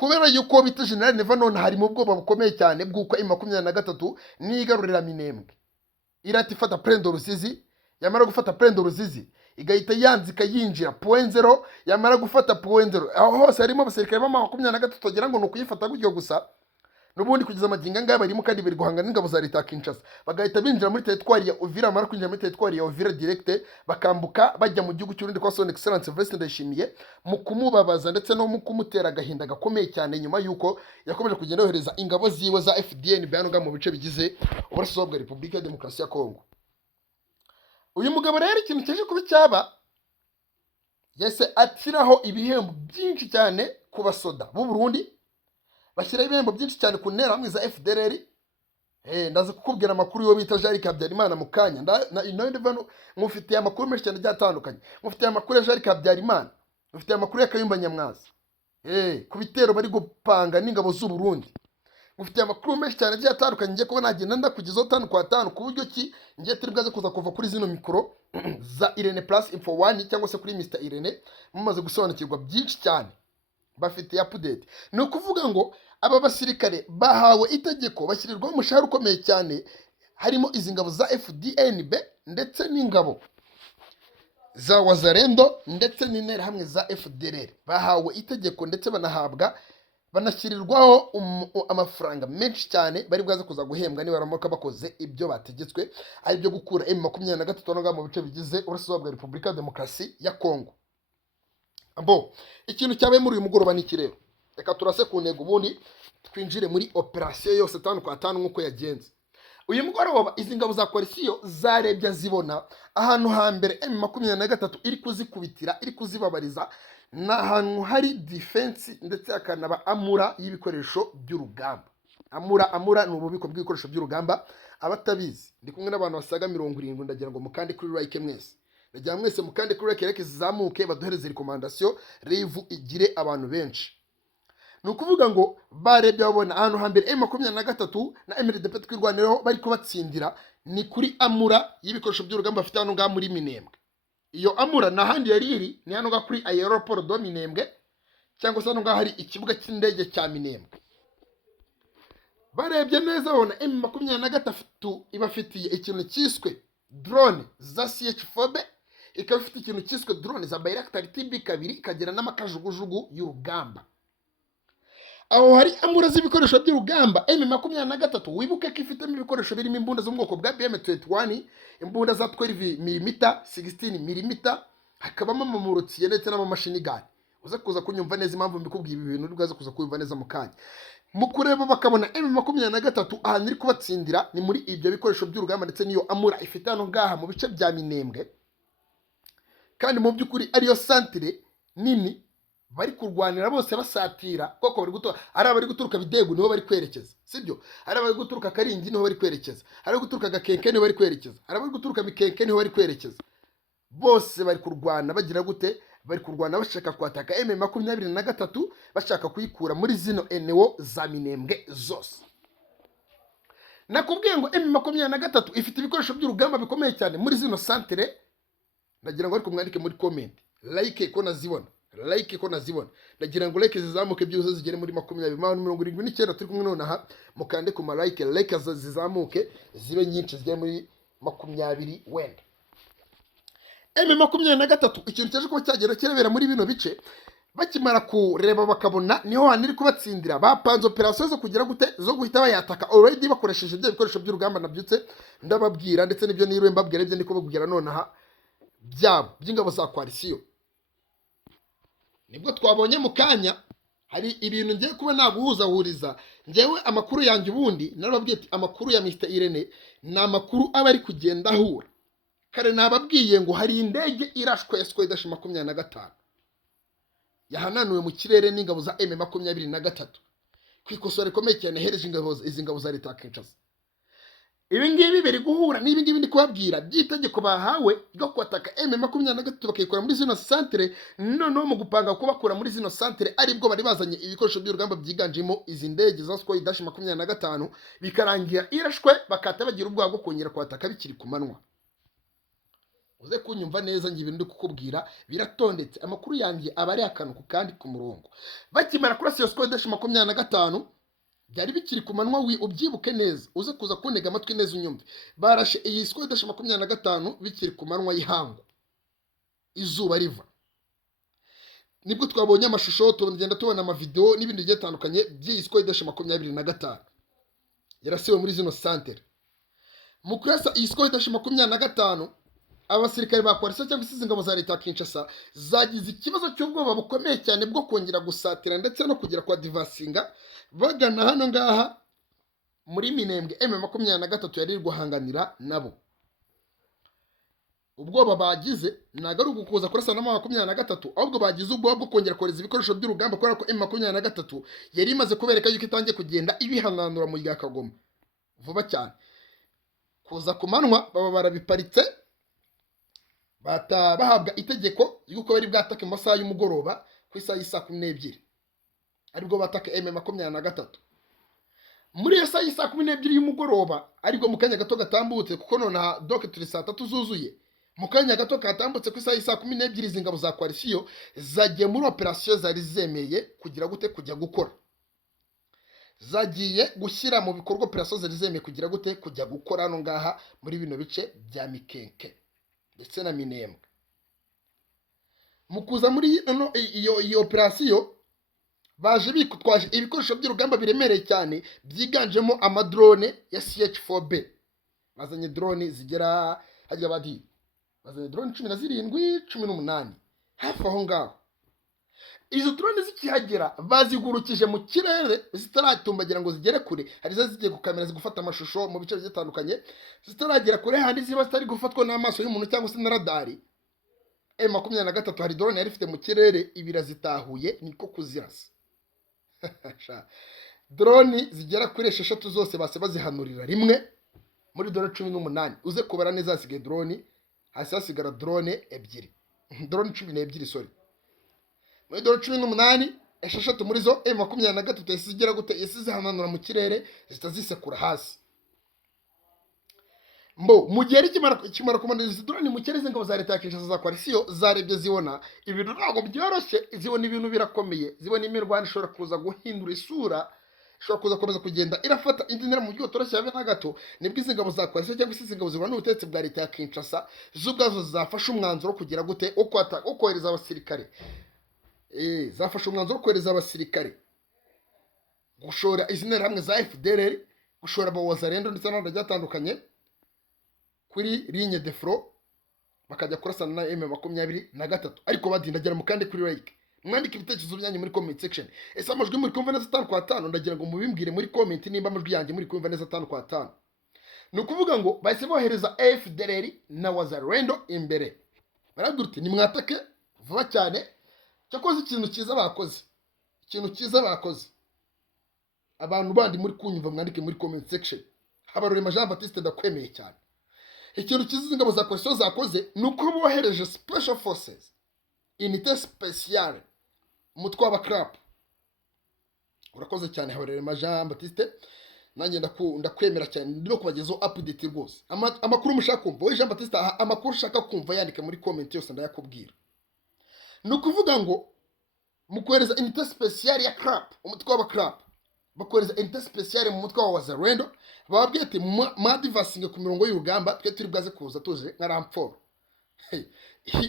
kubera yuko bita General Neva none hari mu bwoba bukomeye cyane bw'uko M23 nigarurira Minembwe irati ifata Prendo Rusizi, yamara gufata Prendo Rusizi igahita yanzika yinjira point zero, yamara gufata point zero aho hose harimo abasirikare b'ama 23 tugira ngo nukuyifata gutyo gusa nubundi kugeza amaginga ngaya barimo kandi biri guhangana n'ingabo za leta Kinshasa, bagahita binjira muri territoire ya Uvira, mara kwinjira muri territoire ya Uvira direct bakambuka bajya mu gihugu cy'urundi kwa Son Excellence Vincent Ndayishimiye mu kumubabaza ndetse no mu kumutera agahinda gakomeye cyane nyuma yuko yakomeje kugenda yohereza ingabo ziwe za FDN byanuga mu bice bigize uburasirazuba bwa Repubulika ya Demokarasi ya Kongo. Uyu mugabo rero ikintu cyaje kuba cyaba yese atiraho ibihembo byinshi cyane ku basoda b'u Burundi, bashyira ibihembo byinshi cyane ku ntera hamwe za FDLR. Ndaza kukubwira amakuru yo bita Jari Habyarimana mu kanya mufitiye amakuru menshi cyane byatandukanye, mufitiye amakuru ya Jari Habyarimana, mufitiye amakuru ya Kayumba Nyamwasa ku bitero bari gupanga n'ingabo z'u Burundi, mufitiye amakuru menshi cyane byatandukanye ngiye kuba nagenda ndakugezaho 5 kwa 5 ku buryo ki ngiye turi bwaze kuza kuva kuri zino mikoro za Irene Plus Info 1 cyangwa se kuri Mr Irene mumaze gusobanukirwa byinshi cyane bafite update. Ni ukuvuga ngo aba basirikare bahawe itegeko bashyirirwaho umushahara ukomeye cyane, harimo izi ngabo za FDNB ndetse n'ingabo za Wazalendo ndetse n'intera hamwe za FDLR bahawe itegeko ndetse banashyirirwaho amafaranga menshi cyane bari bwaze kuza guhembwa niba baramuka bakoze ibyo bategetswe, ari byo gukura M23 mu bice bigize uburasirazuba bwa Repubulika ya Demokarasi ya Kongo. Ikintu cyabaye muri uyu mugoroba ni kirero, reka turase ku ntego ubundi twinjire muri operation yose 5 kwa 5 nkuko yagenze. Uyu mugoroba izi ngabo za coalition zarebye zibona ahantu hambere M23 iri kuzikubitira, iri kuzibabariza n'ahantu hari defense ndetse akanaba amura y'ibikoresho by'urugamba. Amura ni ububiko bw'ibikoresho by'urugamba. Abatabizi ndi kumwe n'abantu basaga 70 ndagira ngo mukande kuri like mwese, ndagira mwese mukande kuri like zizamuke baduhereze recommandation revu igire abantu benshi. Nukuvuga ngo barebye babona ahantu hambere M23 na MRDP twirwaniraho bari kubatsindira ni kuri amura y'ibikoresho by'urugamba bafite hano nga muri Minembwe. Iyo amura na handi yari iri ni hano nga kuri aeroport do Minembwe cyangwa se hano nga hari ikibuga cy'indege cya Minembwe. Barebye neza babona M23 ibafitiye ikintu cyiswe drone za CH4B, ikaba ifite ikintu cyiswe drone za Bayraktar TB2 ikagera n'amakajugujugu y'urugamba. Aho hari amura z'ibikoresho by'urugamba M23 wibuke ko ifitemo ibikoresho birimo imbunda zo mu bwoko bwa BM21, imbunda za 12 mm, 16 mm, hakabamo amamurutsiye ndetse n'amamashini gun. Uza kuza kunyumva neza impamvu mbikubwiye ibi bintu rwaza kuza kuyumva neza mu kanya. Mu kureba bakabona M23 ahantu iri kubatsindira ni muri ibyo bikoresho by'urugamba ndetse niyo amura ifite hano ngaha mu bice bya Minembwe, kandi mu by'ukuri ariyo centre nini bari kurwanira bose basatira koko bari guturuka, ari abari guturuka Bidegu niho bari kwerekeza, sibyo? Ari abari guturuka Karingi niho bari kwerekeza, ari guturuka Gakenke niho bari kwerekeza, ari abari guturuka Mikenke niho bari kwerekeza. Bose bari kurwana bagira gute? Bari kurwana bashaka kwataka M23 bashaka kuyikura muri zino eneo za Minembwe zose. Nakubwiye ngo M23 ifite ibikoresho by'urugamba bikomeye cyane muri zino centre. Ndagira ngo ariko mwandike muri comment like ko nazibona, like ko nazibona. Ndagira ngo like zizamuke byose zigere muri 20 turi kumwe none aha, mukande ku ma like zizamuke zibe nyinshi zigere muri 20 wenda. M23 ikintu cyaje kuba cyagera kirebera muri bino bice, bakimara kureba bakabona niho haniri kubatsindira, bapanze operation zo kugira gute zo guhita bayataka already bakoresheje ibyo bikoresho by'urugamba nabyutse ndababwira, ndetse nibyo nirwe mbabwira ibyo ndiko babwira none aha byabo by'ingabo za coalition. Nibwo twabonye mu kanya hari ibintu ngiye kuba naguhuzahuriza ngewe amakuru yanjye ubundi narababwiye ati amakuru ya Mr Irene na amakuru aba ari kugenda ahura. Kare nababwiye ngo hari indege irashwe ya Squad 25 yahananuwe mu kirere n'ingabo za M23 kwikosora rikomeye cyane hereje izi ngabo za leta Kinshasa. Ibi ngibi biri guhura n'ibi ngibi ndi kubabwira by'itegeko bahawe ryo kwataka M23 bakayikora muri zino centre, noneho mu gupanga kubakura muri zino centre aribwo bari bazanye ibikoresho by'urugamba byiganjemo izi ndege za Squad 25 bikarangira irashwe bakata bagira ubwago kongera kwataka bikiri ku manwa. uze kunyumva neza, njye ibintu ndi kukubwira biratondetse, amakuru yanjye aba ari akantu ku kandi ku murongo. Bakimara kurasa iyo Skol Dash 25 byari bikiri ku manywa, ubyibuke neza, uze kuza kuntega amatwi neza unyumve. Barashe iyi Skol Dash 25 bikiri ku manywa y'ihangu, izuba riva, nibwo twabonye amashusho, tugenda tubona amavideo n'ibindi bigiye bitandukanye by'iyi Skol Dash 25 yarasiwe muri zino santere. Mu kurasa iyi Skol Dash 25 abasirikare ba Coalition cyangwa se ingabo za leta ya Kinshasa zagize ikibazo cy'ubwoba bukomeye cyane bwo kongera gusatira ndetse no kugera kwa divasinga bagana hano ngaha muri Minembwe. M23 yari guhanganira nabo. Ubwoba bagize ntago ari ugukuza kurasa na 23, ahubwo bagize ubwoba bwo kongera koreza ibikoresho by'urugamba kubera ko M23 yari imaze kubereka yuko itangiye kugenda ibihananura mu rya Kagoma vuba cyane. Kuza ku manywa baba barabiparitse, bahabwa itegeko yuko bari bwatake mu masaha y'umugoroba ku isaha y'isa 12 aribwo bataka M23. Muri iyo saha y'isa 12 y'umugoroba aribwo mu kanya gato gatambutse, kuko none doke turi saa 3 zuzuye, mu kanya gato katambutse ku isaha y'isa 12 z'ingabo za Coalition zagiye muri operation zari zemeye kugira gute kujya gukora, zagiye gushyira mu bikorwa operation zari zemeye kugira gute kujya gukora hano ngaha muri bino bice bya Mikenke ndetse na Minembwe. Mu kuza muri iyo operation baje bikutwaje ibikoresho by'urugamba biremereye cyane byiganjemo amadrone ya CH4B. Bazanye drone zigera hajya badi, bazanye drone 17 18 hafi aho ngaho. Izo drone zikihagera bazigurukije mu kirere zitaratumbagira ngo zigere kure, hari zo zigiye gukamera zigufata amashusho mu bice bitandukanye, zitaragera kure handi ziba zitari gufatwa n'amaso y'umuntu cyangwa se na radari. M23 hari drone yari ifite mu kirere ibira zitahuye niko kuzirasa. Drone zigera kuri 6 zose base bazihanurira rimwe muri drone 18. Uze kubara neza hasigaye drone, hasi hasigara drone ebyiri, drone 12 sorry. Muri drone 18 6 muri zo M23 yasigira gute yasizihananura mu kirere zitazisekura hasi. Mbo mu gihe kimara komanda izi drone mu kirere ingabo za leta ya Kinshasa za Coalition zarebye zibona ibintu ntabwo byoroshye, zibona ibintu birakomeye, zibona imirwano ishobora kuza guhindura isura, ishobora kuza komeza kugenda irafata indi ntera mu buryo toroshye habe na gato. Nibwo izi ngabo za Coalition cyangwa se ingabo zibona n'ubutegetsi bwa leta ya Kinshasa z'ubwazo zafasha umwanzuro kugira gute wo kohereza abasirikare, zafasha umwanzuro wo kohereza abasirikare gushora izi ntera hamwe za FDLR, gushora abawazarendo ndetse n'abandi batandukanye kuri ligne de front bakajya kurasana na M23. Ariko badindagera mu kandi kuri like mwandika ibitekerezo byanyu muri comment section. Ese amajwi muri kumva neza 5/5? Ndagira ngo mubimbwire muri comment nimba amajwi yanjye muri kumva neza 5/5. Ni ukuvuga ngo bahise bohereza FDLR na wazarendo imbere, barabwira ni mwatake vuba cyane. Cyakoze ikintu cyiza bakoze, abantu bandi muri kunyumva mwandike muri comment section. Habarurema Jean Baptiste ndakwemeye cyane. Ikintu cyiza ingabo za Coalition zakoze nuko bohereje special forces, unité spéciale, umutwe w'abakrap. Urakoze cyane Habarurema Jean Baptiste, nanjye ndakwemera cyane, ndino kubagezaho update rwose. Amakuru mushaka kumva we Jean Baptiste, amakuru ushaka kumva yandika muri comment yose ndayakubwira. Nukuvuga ngo mukohereza unité spéciale ya crap, umutwe w'abakrap, bakohereza unité spéciale mu mutwe wa wazarendo, bababwiye ati madivasinge ku mirongo y'urugamba twe turi bwaze kuza tuje nka ramforo.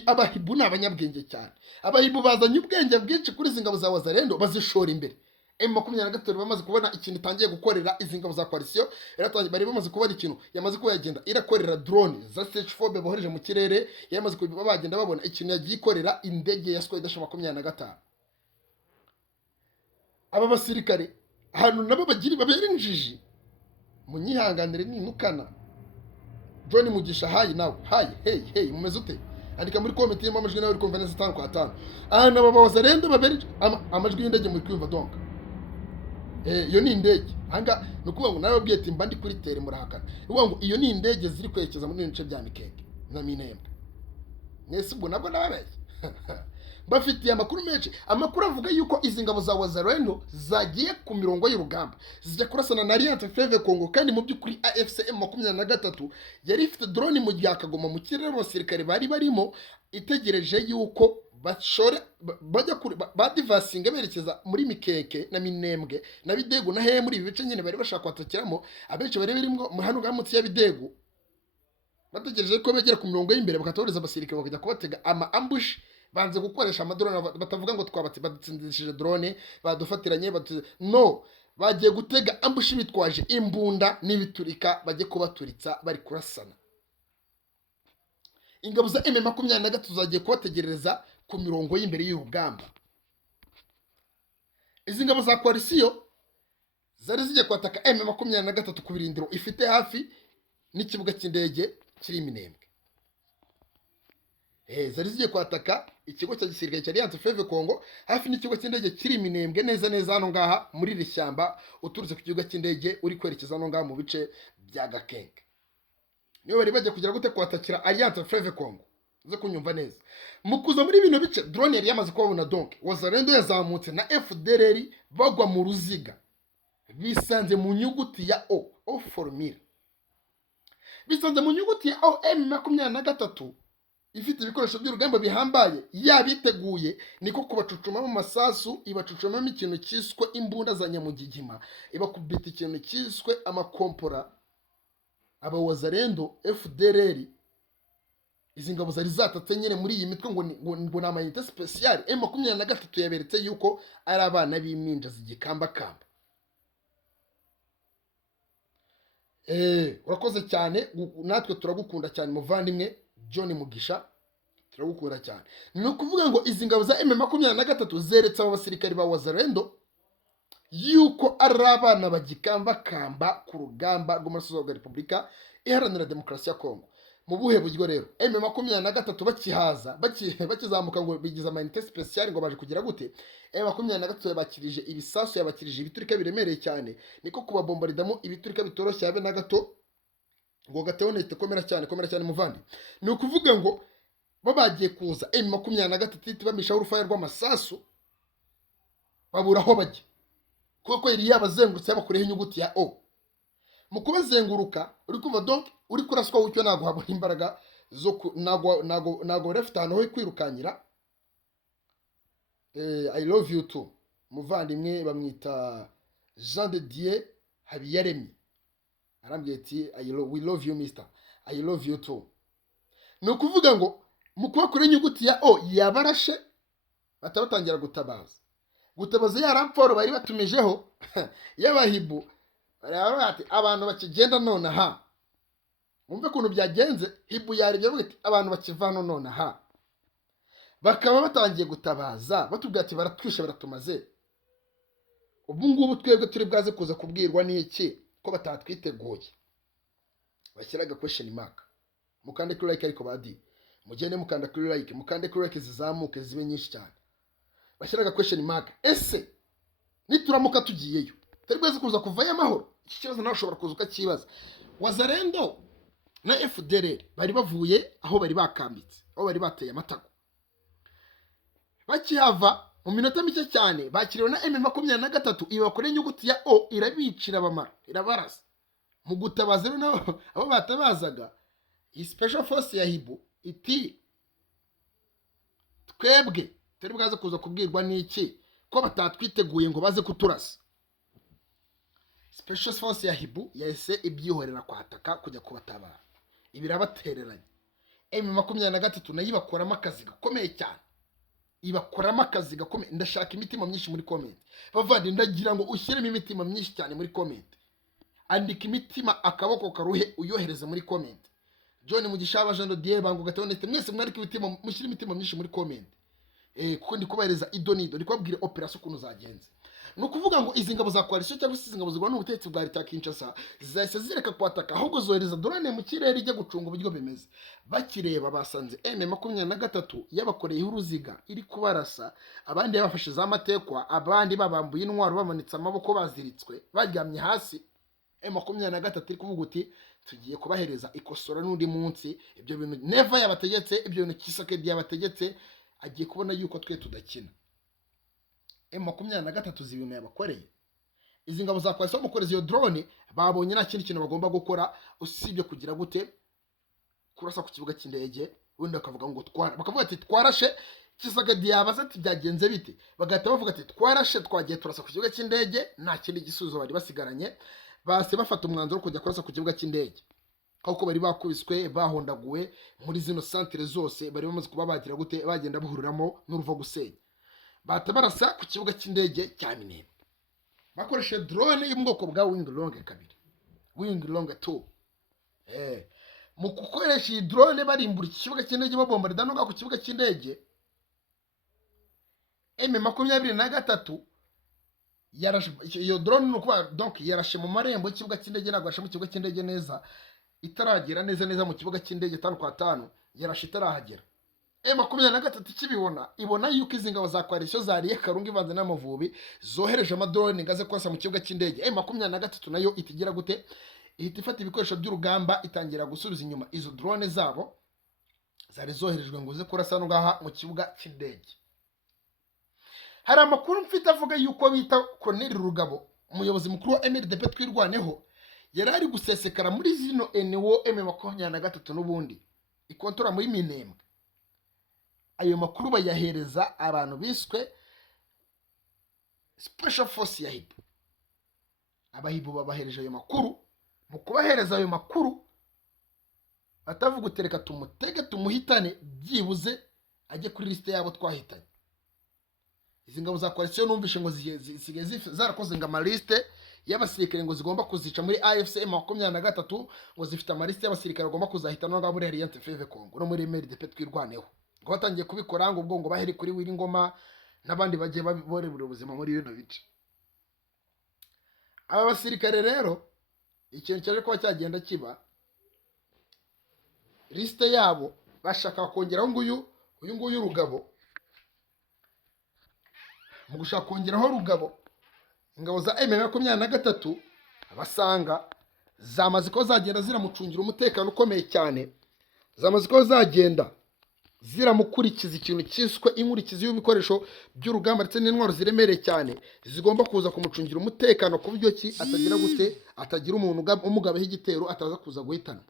Abahibu ni abanyabwenge cyane, abahibu bazanye ubwenge bwinshi kuri izi ngabo za wazarendo bazishora imbere. M23 bamaze kubona ikintu itangiye gukorera izi ngabo za Coalition, bari bamaze kubona ikintu yamaze kuba yagenda irakorera drone za CH4B bohereje mu kirere, yamaze kuba bagenda babona ikintu yagiye ikorera indege ya Skol Dash 25. Aba basirikare ahantu nabo babera injiji, munyihanganire ninukana. John Mugisha hayi nawe, hayi hey mumeze ute? Andika muri comment y'amajwi amajwi nawe uri kumva neza 5/5. Aha wazarendo babera amajwi y'indege muri kumva donc. Iyo ni indege. Hanga nukuvuga ngo nawe babwiye ati mba ndi kuri tere murahakana. Uvuga ngo iyo ni indege ziri kwerekeza muri bice bya Mikeke na Minembwe. Nese ubwo nabwo nababeshye. bafitiye amakuru menshi. Amakuru avuga yuko izi ngabo za Wazalendo zagiye ku mirongo y'urugamba zijya kurasana na Alliance Fleuve Congo, kandi mu by'ukuri AFCM 23 yari ifite drone mu gihe akagoma mu kirere abasirikare bari barimo itegereje yuko bajya kuri badivasinga berekeza muri Mikeke na Minembwe na Bidegu na hehe muri ibi bice nyine bari bashaka kwatakiramo. Abenshi bari birimo hano gamutse ya Bidegu bategereje ko begera ku mirongo y'imbere bakatoreza abasirikare bakajya kubatega ama ambush. Banze gukoresha amadrone, batavuga ngo badutsindishije drone badufatiranye no, bagiye gutega ambush bitwaje imbunda n'ibiturika bajye kubaturitsa bari kurasana. Ingabo za M23 zagiye kubategereza ku mirongo y'imbere y'urugamba. Izi ngabo za coalition zari zigiye kwataka M23 ku birindiro ifite hafi n'ikibuga cy'indege kiri Minembwe. Zari zigiye kwataka ikigo cya gisirikare cya Alliance Fleuve Congo hafi n'ikigo cy'indege kiri Minembwe neza hano ngaha muri rishyamba uturutse ku kigo cy'indege uri kwerekeza hano ngaha mu bice bya Gakenke. Niyo bari bagiye kugira gute kwatakira Alliance Fleuve Congo. Uze kunyumva neza. Mukuza muri bino bice drone yari yamaze kubabona, donc Wazalendo yazamutse na FDLR bagwa mu ruziga. Bisanze mu nyuguti ya O formula. Bisanze mu nyuguti ya O M23 ifite ibikoresho by'urugamba bihambaye yabiteguye, niko kubacucuma mu masasu, ibacucuma mu ikintu cyiswe imbunda za nyamugigima, ibakubita ikintu cyiswe amakompora. Aba Wazalendo FDLR izi ngabo zari zatatse nyine muri iyi mitwe ngo na amayinite special. M23 yaberetse yuko ari abana b'iminja zigikambakamba. Urakoze cyane, natwe turagukunda cyane muvandimwe John Mugisha, turagukunda cyane. Ni ukuvuga ngo izi ngabo za M23 zeretse abo basirikari ba Wazalendo yuko ari abana bagikambakamba ku rugamba rw'amaraso rwa Repubulika Iharanira Demokarasi ya Kongo. Mu buhe buryo rero? M23 bakihaza bakizamuka ngo bigize amayinite special ngo baje kugira gute? M23 yabakirije ibisasu, yabakirije ibiturika biremereye cyane, niko kubabombaridamo ibiturika bitoroshye habe na gato ngo gateho nete komera cyane muvandi. Ni ukuvuga ngo babagiye kuza M23 bamishaho urufaya rw'amasasu babura aho bajya, kuko yari yabazengurutse bakureho inyuguti ya O. Mu kubazenguruka uri kuva, donc uri kuraswa ucyo nago habona imbaraga zo nago left hano ho kwirukanyira. I love you too muvandimwe, bamwita Jean de Dieu Habiyaremye, arambye ati we love you mister, I love you too. Ni ukuvuga ngo mu kubakora inyuguti ya O yabarashe batabatangira gutabaza ya raporo bari batumijeho y'abahibu. Ati abantu bakigenda none aha, umve kuntu byagenze. Hibu yaribye bwite abantu bakivano none aha, bakaba batangiye gutabaza batubwira ati baratwishe baratumaze. Ubu ngubu twebwe turi bwaze kuza kubwirwa n'iki ko batatwiteguye. Bashyiraga question mark, mukande kuri like, ariko badi mugende mukanda kuri like, mukande kuri like zizamuke zibe nyinshi cyane. Bashyiraga question mark, ese nituramuka tugiyeyo turi bwaze kuza kuvayo amahoro? Iki kibazo nawe ushobora kuza ukakibaza. Wazalendo na FDLR bari bavuye aho bari bakambitse, aho bari bateye amatago. Bakihava mu minota mike cyane bakiriwe na M23 ibakora inyuguti ya O irabicira bamara, irabarasa. Mu gutabaza rero nabo abo batabazaga iyi special force ya Hibu iti twebwe turi bwaze kuza kubwirwa n'iki ko batatwiteguye ngo baze kuturasa. Special force ya Hibu yahise ibyihorera kwataka kujya kubatabara, ibirabatereranye. M23 nayo ibakoramo akazi gakomeye cyane, ibakoramo akazi gakomeye. Ndashaka imitima myinshi muri comment bavandi, ndagira ngo ushyiremo imitima myinshi cyane muri comment. Andika imitima akaboko karuhe uyohereze muri comment. John Mugisha Jean de Dieu bango gatonete mwese mwarika imitima, mushyire imitima myinshi muri comment. Kuko ndi kubahereza idonido, ndi kubabwira operation kuno zagenze. No kuvuga ngo izi ngabo za coalition cyangwa se izi ngabo zigwana n'ubutegetsi bwa leta Kinshasa zahise zireka kwataka, ahubwo zohereza drone mu kirere ijya gucunga uburyo bimeze. Bakireba basanze M23 yabakoreye uruziga iri kubarasa, abandi yabafashe za matekwa, abandi babambuye intwaro bamanitse amaboko baziritswe baryamye hasi. M23 iri kuvuga uti tugiye kubahereza ikosora n'undi munsi. Ibyo bintu never yabategetse, ibyo bintu Kisakedi yabategetse agiye kubona yuko twe tudakina. M23 izi ibintu yabakoreye. Izi ngabo za coalition mukoreza iyo drone babonye nta kindi kintu bagomba gukora usibye kugira gute kurasa ku kibuga cy'indege, wenda bakavuga ngo bakavuga ati twarashe Kisagadi yabaza ati byagenze bite, bagahita bavuga ati twarashe twagiye turasa ku kibuga cy'indege, nta kindi gisubizo bari basigaranye, base bafata umwanzuro wo kujya kurasa ku kibuga cy'indege. Kuko bari bakubiswe bahondaguwe muri zino centre zose, bari bamaze kuba bagira gute bagenda buhuriramo n'uruva gusenya. Batabarasa ku kibuga cy'indege cya Minembwe bakoresha drone yo mu bwoko bwa Wing Long 2, Wing Long 2. Mu gukoresha iyi drone barimbura ikibuga cy'indege babombarda no ku kibuga cy'indege, M23 yarashe iyo drone no kuba donc yarashe mu marembo y'ikibuga cy'indege, nagwa mu kibuga cy'indege neza, itaragera neza mu kibuga cy'indege 5 kwa 5, yarashe itarahagera. M23 kibibona ibona yuko izi ngabo za coalition zariye Karungu ivanze n'amavubi zohereje amadrone ngaze kwasa mu kibuga cy'indege. M23 nayo itigira gute ihita ifata ibikoresho by'urugamba itangira gusubiza inyuma izo drone zabo zari zoherejwe ngo uze kurasa no ngaha mu kibuga cy'indege. Hari amakuru mfite avuga yuko bita Colonel Rugabo, umuyobozi mukuru wa MRDP twirwaneho, yari ari gusesekara muri zino NWO M23 n'ubundi ikontora muri Minembwe. Ayo makuru bayahereza abantu biswe Special Force ya Hibu. Abahibu babahereje ayo makuru, mu kubahereza ayo makuru batavuga utereka tumutege tumuhitane byibuze ajye kuri liste yabo twahitanye. Izi ngabo za coalition numvishe ngo zigeze zarakoze ngo amaliste y'abasirikare ngo zigomba kuzica muri AFC M23, ngo zifite amaliste y'abasirikare bagomba kuzahitana ngo muri Alliance Fleuve Congo no muri MRDP twirwaneho. Ngo batangiye kubikora ngo ubwo ngo baheri kuri Wiringoma n'abandi bagiye baborebura ubuzima muri bino bice. Aba basirikare rero ikintu cyaje kuba cyagenda kiba liste yabo bashaka kongeraho nguyu Rugabo. Mu gushaka kongeraho Rugabo, ingabo za M23 abasanga zamaze ko zagenda ziramucungira umutekano ukomeye cyane, zamaze ko zagenda ziramukurikiza ikintu cyiswe inkurikizi y'ibikoresho by'urugamba ndetse n'intwaro ziremereye cyane zigomba kuza kumucungira umutekano ku buryo ki atagira gute atagira umuntu umugabeho igitero ataza kuza guhitana.